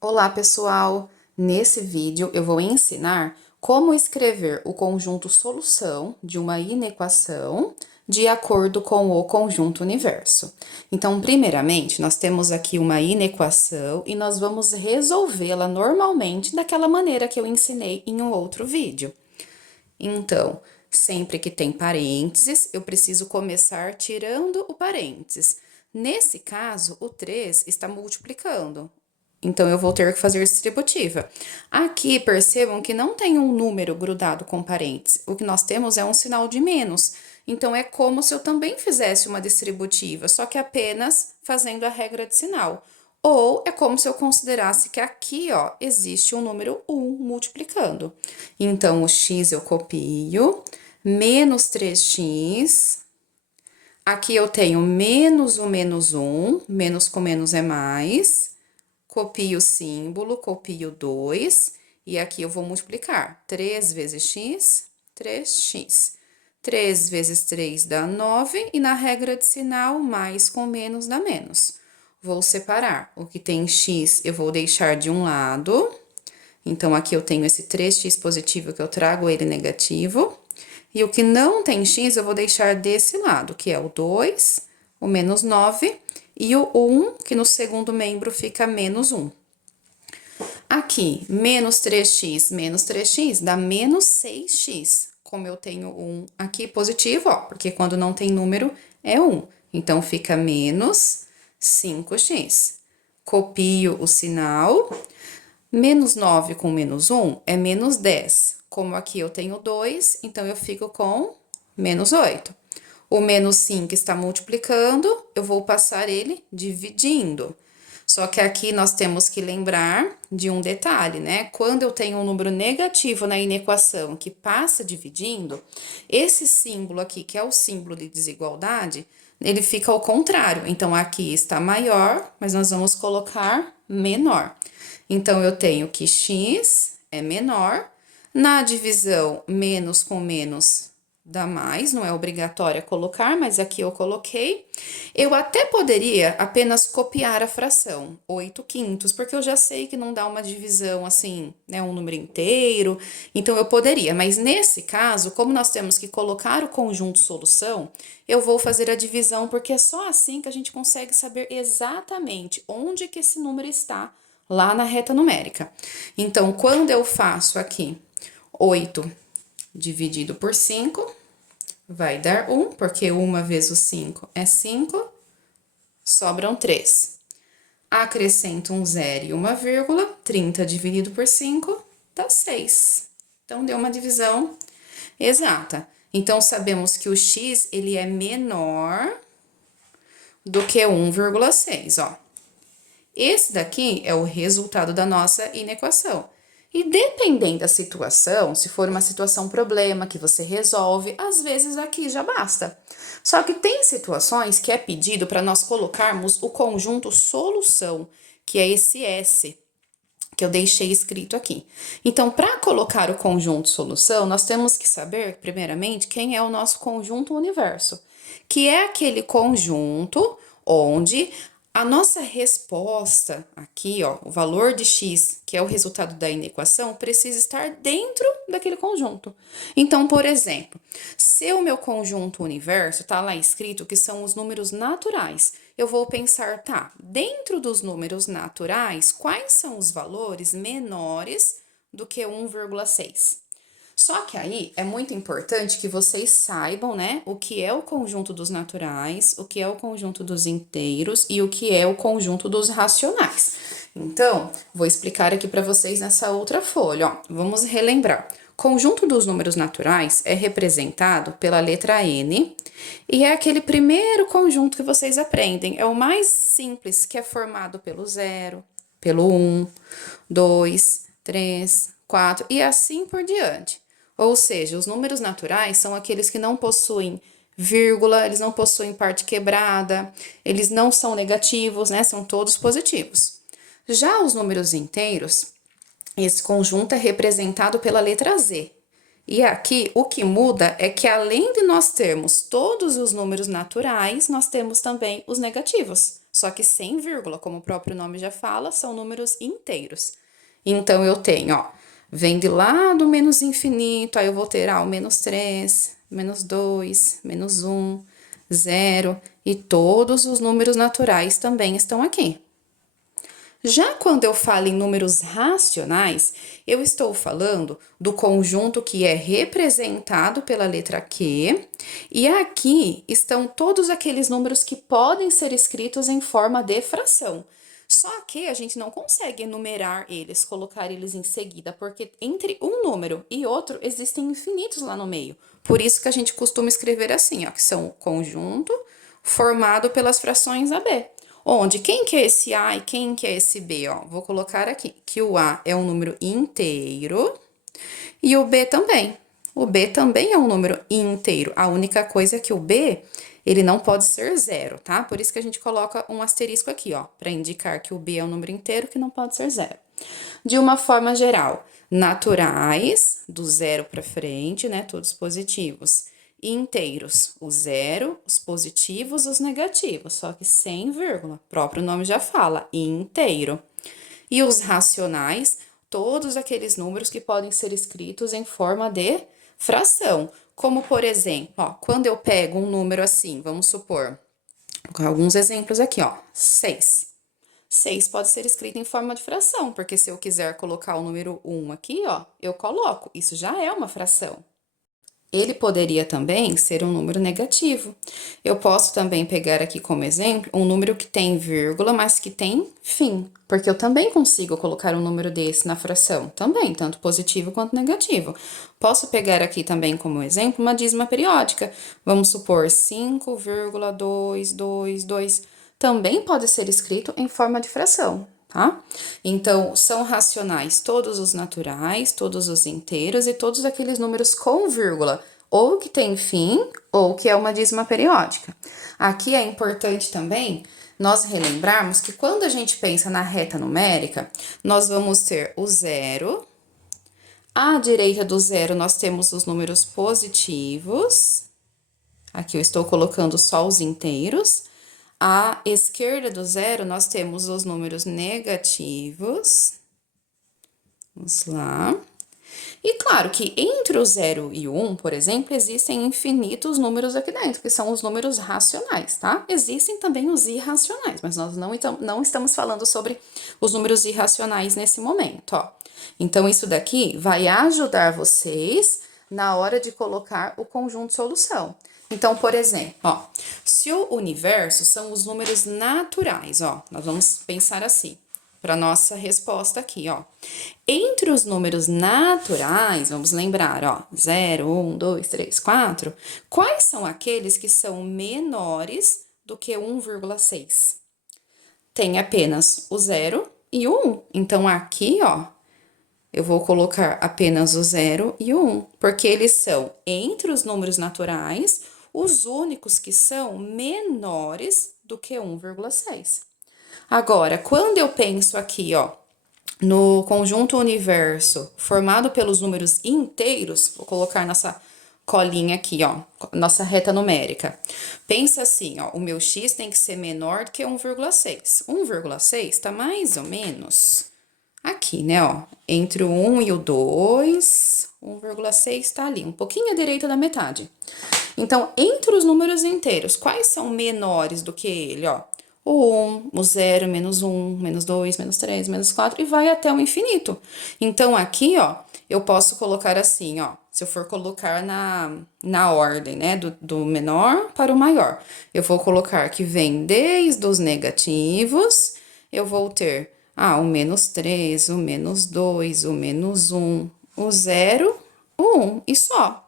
Olá, pessoal! Nesse vídeo eu vou ensinar como escrever o conjunto solução de uma inequação de acordo com o conjunto universo. Então, primeiramente, nós temos aqui uma inequação e nós vamos resolvê-la normalmente daquela maneira que eu ensinei em um outro vídeo. Então, sempre que tem parênteses, eu preciso começar tirando o parênteses. Nesse caso, o 3 está multiplicando. Então, eu vou ter que fazer distributiva. Aqui, percebam que não tem um número grudado com parênteses. O que nós temos é um sinal de menos. Então, é como se eu também fizesse uma distributiva, só que apenas fazendo a regra de sinal. Ou é como se eu considerasse que aqui, ó, existe um número 1 multiplicando. Então, o x eu copio, menos 3x. Aqui eu tenho menos o menos 1, menos com menos é mais. Copio o símbolo, copio 2, e aqui eu vou multiplicar. 3 vezes x, 3x. 3 vezes 3 dá 9, e na regra de sinal, mais com menos dá menos. Vou separar. O que tem x eu vou deixar de um lado. Então, aqui eu tenho esse 3x positivo que eu trago ele negativo. E o que não tem x eu vou deixar desse lado, que é o 2, o menos 9 e o 1, que no segundo membro fica menos 1. Aqui, menos 3x dá menos 6x. Como eu tenho 1 aqui positivo, ó, porque quando não tem número é 1. Então, fica menos 5x. Copio o sinal. Menos 9 com menos 1 é menos 10. Como aqui eu tenho 2, então eu fico com menos 8. O menos 5 está multiplicando, eu vou passar ele dividindo. Só que aqui nós temos que lembrar de um detalhe, né? Quando eu tenho um número negativo na inequação que passa dividindo, esse símbolo aqui, que é o símbolo de desigualdade, ele fica ao contrário. Então, aqui está maior, mas nós vamos colocar menor. Então, eu tenho que x é menor. Na divisão, menos com menos dá mais, não é obrigatório colocar, mas aqui eu coloquei. Eu até poderia apenas copiar a fração, 8/5, porque eu já sei que não dá uma divisão assim, né, um número inteiro, então eu poderia, mas nesse caso, como nós temos que colocar o conjunto solução, eu vou fazer a divisão, porque é só assim que a gente consegue saber exatamente onde que esse número está lá na reta numérica. Então, quando eu faço aqui 8 dividido por 5, vai dar 1, porque 1 vezes o 5 é 5, sobram 3. Acrescento um zero e uma vírgula, 30 dividido por 5 dá 6. Então, deu uma divisão exata. Então, sabemos que o x, ele é menor do que 1,6, ó. Esse daqui é o resultado da nossa inequação. E dependendo da situação, se for uma situação problema que você resolve, às vezes aqui já basta. Só que tem situações que é pedido para nós colocarmos o conjunto solução, que é esse S, que eu deixei escrito aqui. Então, para colocar o conjunto solução, nós temos que saber, primeiramente, quem é o nosso conjunto universo, que é aquele conjunto onde a nossa resposta aqui, ó, o valor de x, que é o resultado da inequação, precisa estar dentro daquele conjunto. Então, por exemplo, se o meu conjunto universo tá lá escrito que são os números naturais, eu vou pensar, tá, dentro dos números naturais, quais são os valores menores do que 1,6? Só que aí é muito importante que vocês saibam, né, o que é o conjunto dos naturais, o que é o conjunto dos inteiros e o que é o conjunto dos racionais. Então, vou explicar aqui para vocês nessa outra folha, ó. Vamos relembrar. Conjunto dos números naturais é representado pela letra N e é aquele primeiro conjunto que vocês aprendem. É o mais simples, que é formado pelo 0, pelo 1, 2, 3, 4 e assim por diante. Ou seja, os números naturais são aqueles que não possuem vírgula, eles não possuem parte quebrada, eles não são negativos, né? São todos positivos. Já os números inteiros, esse conjunto é representado pela letra Z. E aqui o que muda é que além de nós termos todos os números naturais, nós temos também os negativos. só que sem vírgula, como o próprio nome já fala, são números inteiros. Então, eu tenho, ó, vem de lá do menos infinito, aí eu vou ter, o menos 3, menos 2, menos 1, 0, e todos os números naturais também estão aqui. Já quando eu falo em números racionais, eu estou falando do conjunto que é representado pela letra Q, e aqui estão todos aqueles números que podem ser escritos em forma de fração. Só que a gente não consegue enumerar eles, colocar eles em seguida, porque entre um número e outro existem infinitos lá no meio. Por isso que a gente costuma escrever assim, ó, que são o conjunto formado pelas frações AB. Onde quem que é esse A e quem que é esse B, ó? Vou colocar aqui que o A é um número inteiro e o B também. O B também é um número inteiro. A única coisa é que o B, ele não pode ser zero, tá? Por isso que a gente coloca um asterisco aqui, ó, para indicar que o B é um número inteiro que não pode ser zero. De uma forma geral, naturais, do zero para frente, né? Todos positivos. E inteiros, o zero, os positivos, os negativos, só que sem vírgula. O próprio nome já fala, inteiro. E os racionais, todos aqueles números que podem ser escritos em forma de fração. Como, por exemplo, ó, quando eu pego um número assim, vamos supor, alguns exemplos aqui, ó, 6. 6 pode ser escrito em forma de fração, porque se eu quiser colocar o número 1 aqui, ó, eu coloco. Isso já é uma fração. Ele poderia também ser um número negativo. Eu posso também pegar aqui como exemplo um número que tem vírgula, mas que tem fim, porque eu também consigo colocar um número desse na fração, também, tanto positivo quanto negativo. Posso pegar aqui também como exemplo uma dízima periódica. Vamos supor 5,222. Também pode ser escrito em forma de fração, tá? Então, são racionais todos os naturais, todos os inteiros e todos aqueles números com vírgula, ou que tem fim, ou que é uma dízima periódica. Aqui é importante também nós relembrarmos que quando a gente pensa na reta numérica, nós vamos ter o zero. À direita do zero, nós temos os números positivos. Aqui eu estou colocando só os inteiros. À esquerda do zero, nós temos os números negativos. Vamos lá. E claro que entre o 0 e o 1, por exemplo, existem infinitos números aqui dentro, que são os números racionais, tá? Existem também os irracionais, mas nós não estamos falando sobre os números irracionais nesse momento, ó. Então, isso daqui vai ajudar vocês na hora de colocar o conjunto solução. Então, por exemplo, ó, se o universo são os números naturais, ó, nós vamos pensar assim, para nossa resposta aqui, ó. Entre os números naturais, vamos lembrar, ó, 0, 1, 2, 3, 4, quais são aqueles que são menores do que 1,6? Tem apenas o 0 e o 1. Então, aqui, ó, eu vou colocar apenas o 0 e o 1, porque eles são, entre os números naturais, os únicos que são menores do que 1,6. Agora, quando eu penso aqui, ó, no conjunto universo formado pelos números inteiros, vou colocar nossa colinha aqui, ó, nossa reta numérica. Pensa assim, ó, o meu x tem que ser menor do que 1,6. 1,6 tá mais ou menos aqui, né, ó, entre o 1 e o 2, 1,6 tá ali, um pouquinho à direita da metade. Então, entre os números inteiros, quais são menores do que ele, ó? O 1, o 0, menos 1, menos 2, menos 3, menos 4 e vai até o infinito. Então, aqui, ó, eu posso colocar assim, ó, se eu for colocar na ordem, né, do menor para o maior. Eu vou colocar que vem desde os negativos, eu vou ter, o menos 3, o menos 2, o menos 1, o 0, o 1 e só.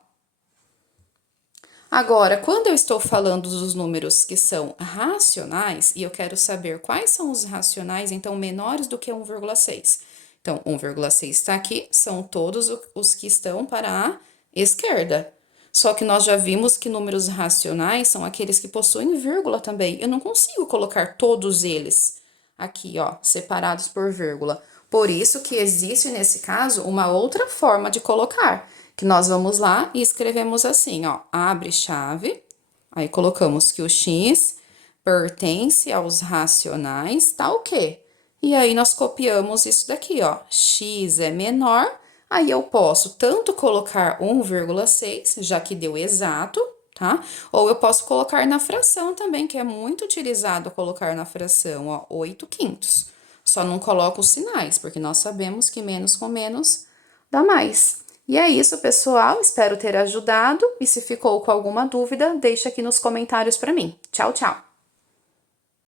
Agora, quando eu estou falando dos números que são racionais, e eu quero saber quais são os racionais, então, menores do que 1,6. Então, 1,6 está aqui, são todos os que estão para a esquerda. Só que nós já vimos que números racionais são aqueles que possuem vírgula também. Eu não consigo colocar todos eles aqui, ó, separados por vírgula. Por isso que existe, nesse caso, uma outra forma de colocar, que nós vamos lá e escrevemos assim, ó, abre chave, aí colocamos que o x pertence aos racionais, tá o quê? E aí nós copiamos isso daqui, ó. X é menor, aí eu posso tanto colocar 1,6, já que deu exato, tá? Ou eu posso colocar na fração também, que é muito utilizado colocar na fração, ó, 8/5. Só não coloco os sinais, porque nós sabemos que menos com menos dá mais. E é isso, pessoal. Espero ter ajudado. E se ficou com alguma dúvida, deixa aqui nos comentários para mim. Tchau, tchau!